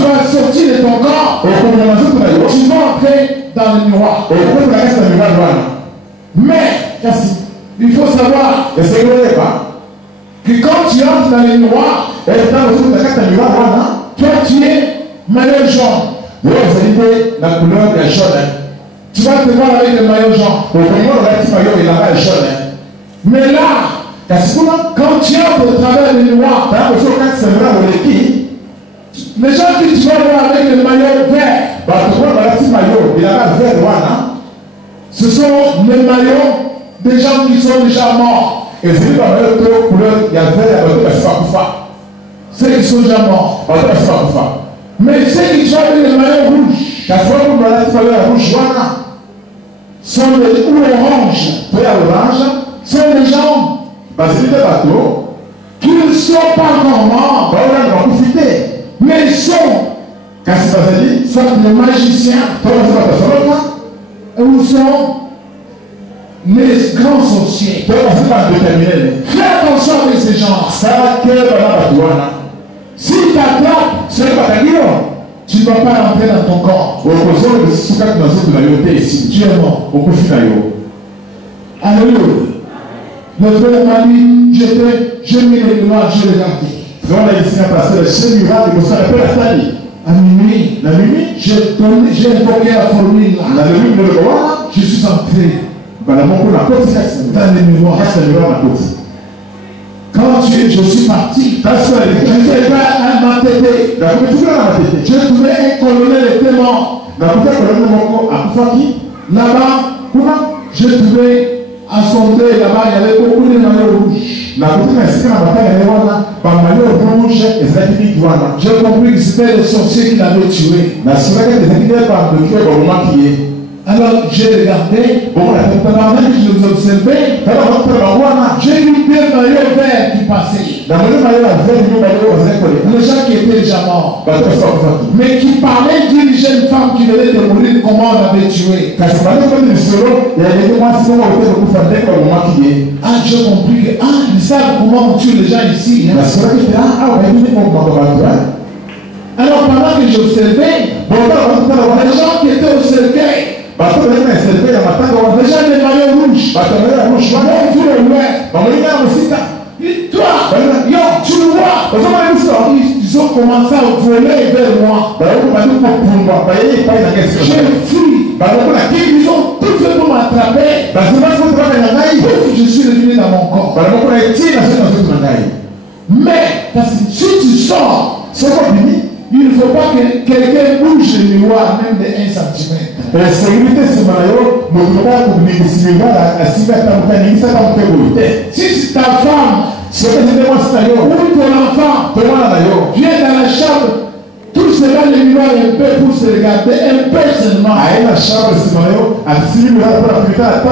vas sortir de ton corps. Tu vas entrer dans le miroir. Mais, il faut savoir que quand tu entres dans le miroir, toi tu es maillot jaune. Tu vas te voir avec le maillot jaune. Mais là, quand tu entres au travers du miroir, les gens que tu vas voir avec le maillot vert, ce sont les maillots des gens qui sont déjà morts. Ceux qui sont déjà morts. Mais ceux qui sont avec les maillots rouges sont les ou oranges. Sont les gens qui ne sont pas encore morts, mais ils sont soit les magiciens ou sont les grands sorciers. Fais attention avec ces gens. Si tu attrapes, tu ne vas pas rentrer dans ton corps. Tu es mort. Alléluia. Le frère m'a dit, j'ai mis le miroir, je l'ai gardé. À minuit, j'ai invoqué la formule là. Je suis entré. dans les miroirs. Quand je suis parti, je n'étais pas un matété. Je trouvais un colonel était mort. Là-bas, je trouvais à son deuil, là-bas, il y avait beaucoup de maillots rouges. J'ai compris que c'était les sorciers qui l'avaient tué. Alors j'ai regardé, pendant que je les observais, j'ai vu deux maillots verts qui passaient. Les gens qui étaient déjà morts. Mais qui parlaient d'une jeune femme qui venait de mourir, comment on l'avait tuée. Ah, j'ai compris que, ils savent comment on tue les gens ici. Alors pendant que j'observais, les gens qui étaient au cercueil, les gens des maillots rouges, toi, tu le vois, ils ont commencé à voler vers moi. J'ai fui. Ils ont tout fait pour m'attraper. Je suis revenu dans mon corps. Mais si tu sors, il ne faut pas que quelqu'un bouge le miroir même de 1 centimètre. Si ta femme ou ton enfant vient dans la chambre, tout cela le miroir un peu pour se regarder, un peu seulement.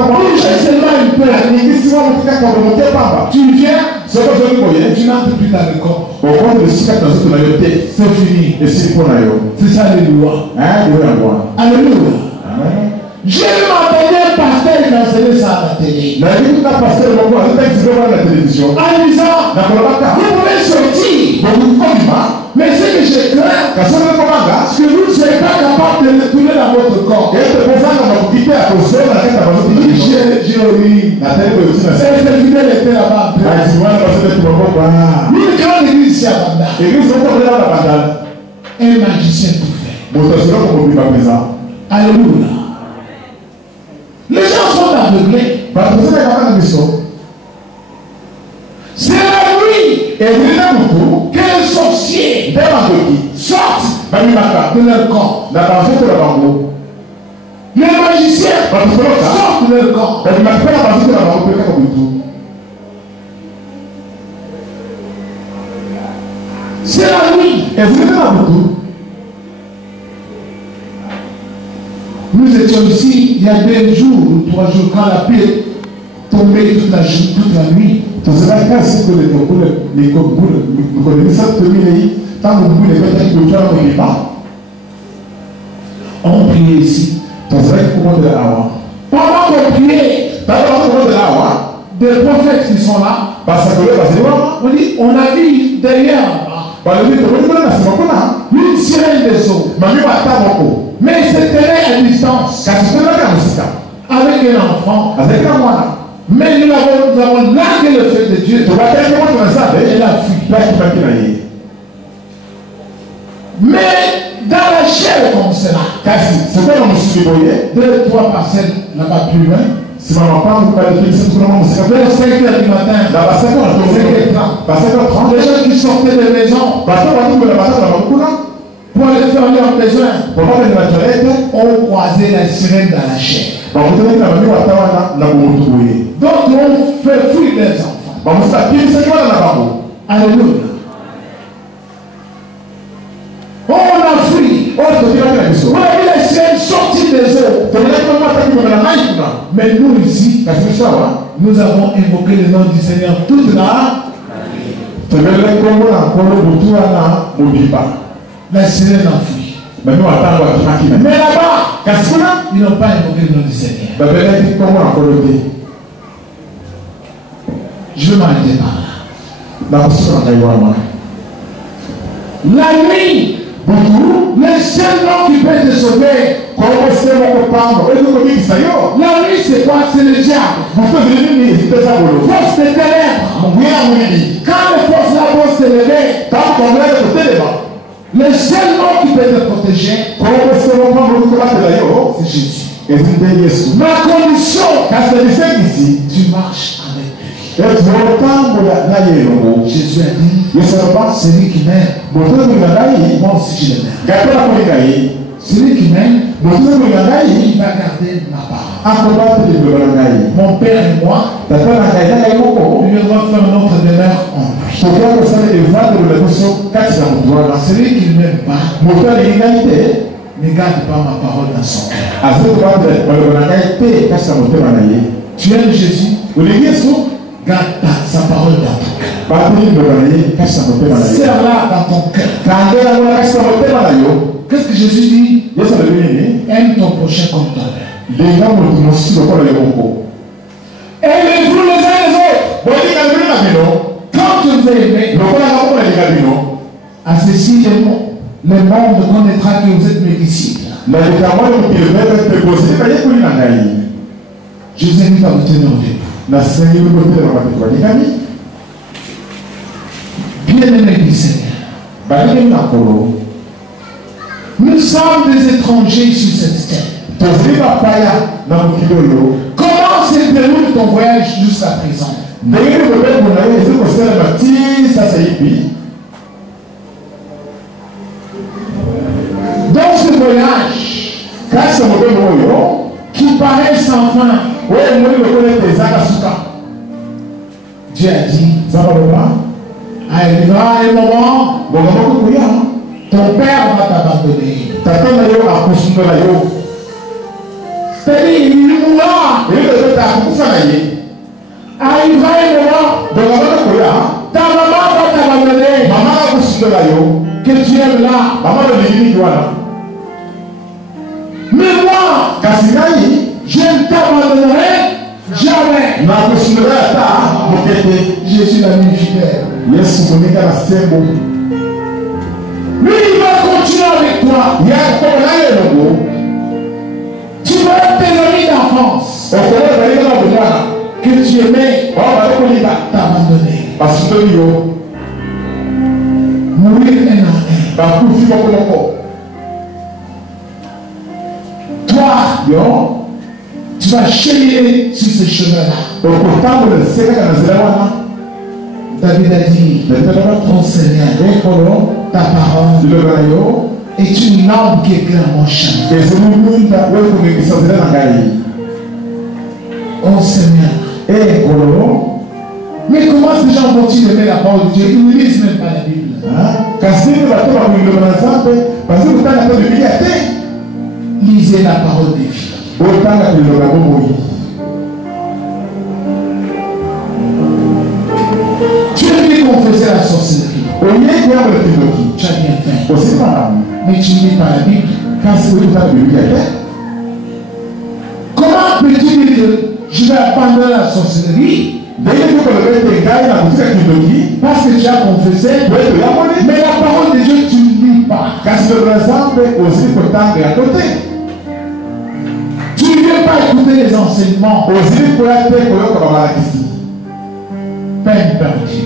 Bouge seulement un peu. Tu viens, tu n'entres plus dans le corps. C'est fini. C'est ça le miroir. Alléluia. Je m'attendais à un pasteur qui enseignait ça à la télé. En disant, vous pouvez sortir. Mais ce que je crains, c'est que vous ne serez pas capable de retourner dans votre corps. C'est fidèle était là-bas. Une grande église ici à Banda. Un magicien tout fait. Alléluia. Les gens sont aveuglés. C'est la nuit que les sorciers sortent de leur corps. Les magiciens sortent de leur corps. C'est la nuit. Nous étions ici il y a 2 jours ou 3 jours quand la pluie est tombée toute la nuit. On priait ici. Pendant qu'on priait, des prophètes qui sont là, on dit, on a vu derrière une sirène des eaux. Mais c'était à distance. Avec un enfant. Mais nous avons largué le feu de Dieu. Et la fui. Mais dans la chair comme cela, 2, 3 parcelles là-bas plus loin, vers 5 h du matin, 5h30, les gens qui sortaient des maisons pour aller faire leurs besoins, ont croisé la sirène dans la chair. Donc on fait fuir les enfants. Alléluia. On a fui. On a vu les sirènes sortir des eaux. Mais nous ici, nous avons invoqué le nom du Seigneur toute la sirène a fui. Mais là-bas, ils n'ont pas invoqué le nom du Seigneur. Je vais m'arrêter par là. La nuit, le seul nom qui peut te sauver. La nuit, c'est quoi? C'est le diable. Force des ténèbres. Quand les forces là vont se lever, le seul nom qui peut te protéger, c'est Jésus. Ma condition, tu marches avec lui. Jésus a dit, celui qui m'aime, moi aussi je l'aime. Celui qui m'aime, il va garder ma parole. Mon Père et moi, nous devons faire notre demeure en lui. Celui qui ne m'aime pas, ne garde pas ma parole dans son cœur. Tu aimes Jésus, garde sa parole dans ton cœur. Serre-la dans ton cœur. Qu'est-ce que Jésus dit? Aime ton prochain comme toi-même. Aimez-vous les uns les autres. Quand tu vous aimez, à ceci le monde connaîtra que vous êtes mes disciples. Je vous invite à vous tenir au début. Bien-aimés du Seigneur, nous sommes des étrangers sur cette terre. Comment se déroule ton voyage jusqu'à présent? Dans ce voyage qui paraît sans fin, Dieu a dit, arrivera un moment, ton père va t'abandonner. C'est-à-dire, il mourra. Arrivera un moment, ta maman va t'abandonner. Que tu aimes là. Mais moi, je ne t'abandonnerai jamais. Jésus l'a mis fidèle. Lui, il va continuer avec toi. Tu vas être tes amis d'enfance. Que tu aimais t'abandonner. Mourir un à un. Toi, tu vas cheminer sur ce chemin-là. David a dit, ton Seigneur, ta parole est une lampe qui éclaire mon chemin. Oh Seigneur. Mais comment ces gens vont-ils aimer la parole de Dieu? Ils ne lisent même pas la Bible. Lisez la parole des filles. Tu es venu confesser la sorcellerie. Tu as bien fait. Mais tu ne lis pas la Bible. Comment peux-tu dire que je vais abandonner la sorcellerie? Parce que tu as confessé. Mais la parole de Dieu, tu ne lis pas. Tu ne viens pas écouter les enseignements. Peine perdue.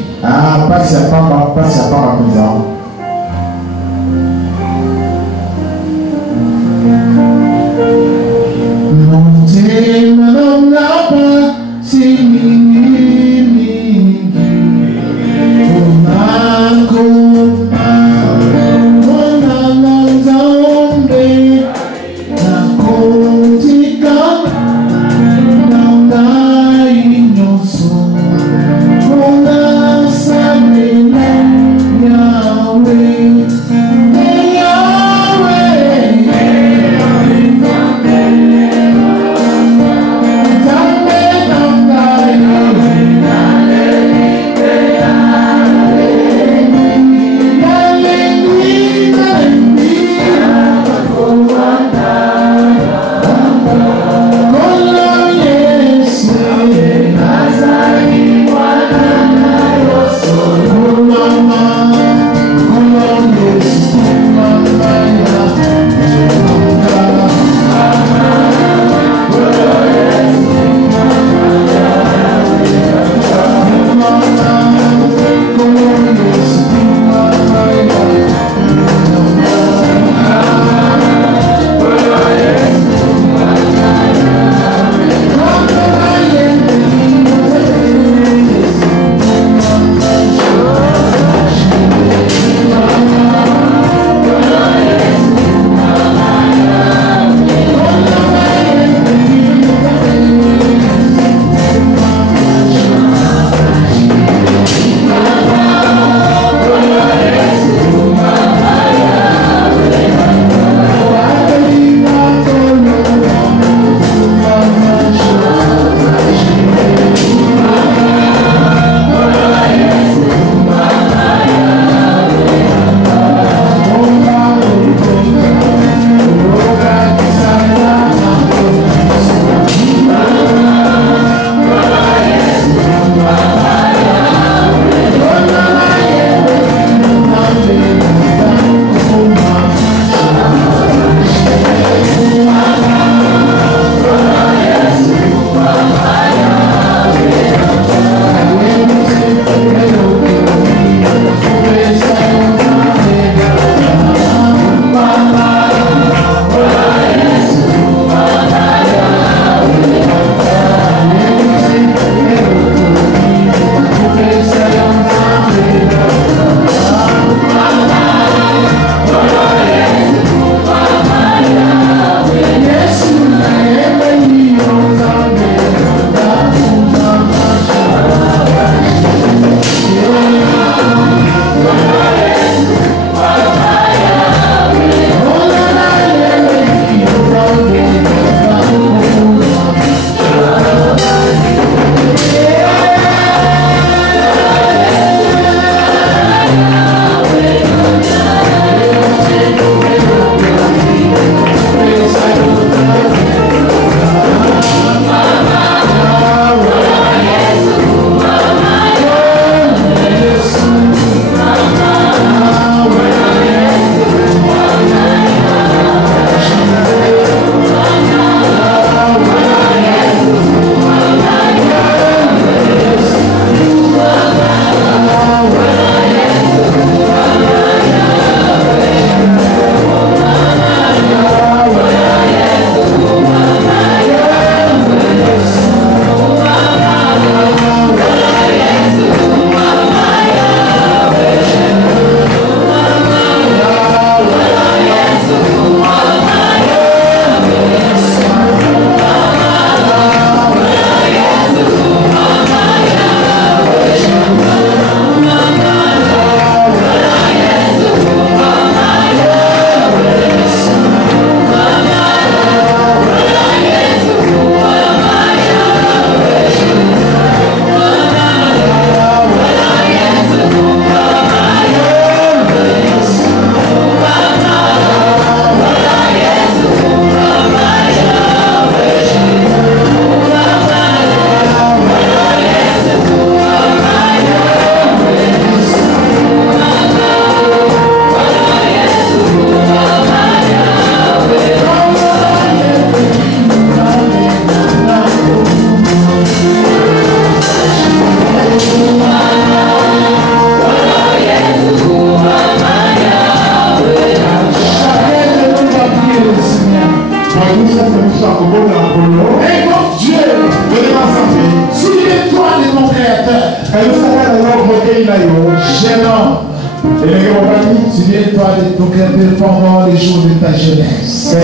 Souviens-toi de ton cœur pendant les jours de ta jeunesse.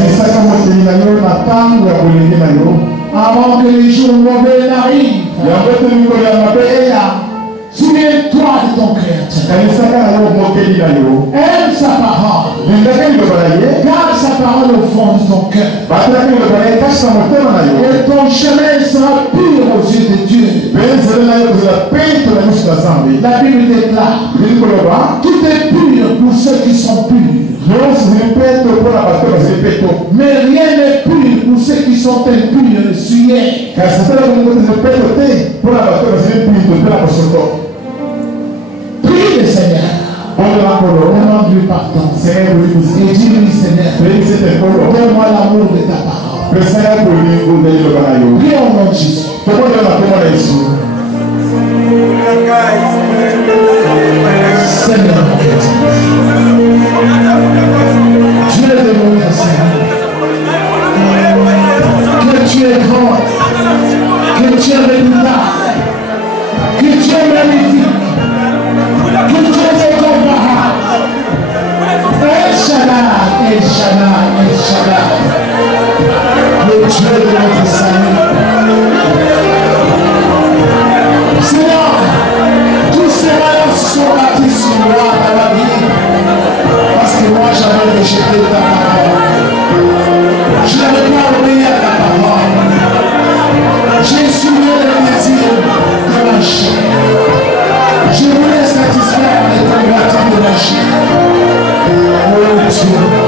Avant que les jours mauvais n'arrivent. Souviens-toi de ton Créateur. Aime sa parole. Garde sa parole au fond de ton cœur. Et ton chemin sera pur aux yeux de Dieu. La Bible déclare: tout est pur pour ceux qui sont purs. Mais rien n'est pur pour ceux qui sont impurs et souillés. Prie le Seigneur. Demande-lui pardon. Et dis-lui: Seigneur, donne-moi l'amour de ta parole. Prie au nom de Jésus. Seigneur, Dieu de notre Seigneur, que tu es grand, que tu es redoutable, que tu es magnifique, que tu es incomparable. El Shaddai, El Shaddai, El Shaddai, le Dieu de notre salut. Seigneur, tous ces malheurs sont bâtis sur moi dans la vie, parce que moi j'avais rejeté ta parole. Je n'avais pas obéi à ta parole. J'ai suivi le désir de ma chair. Je voulais satisfaire les convoitises de ma chair. Oh Dieu.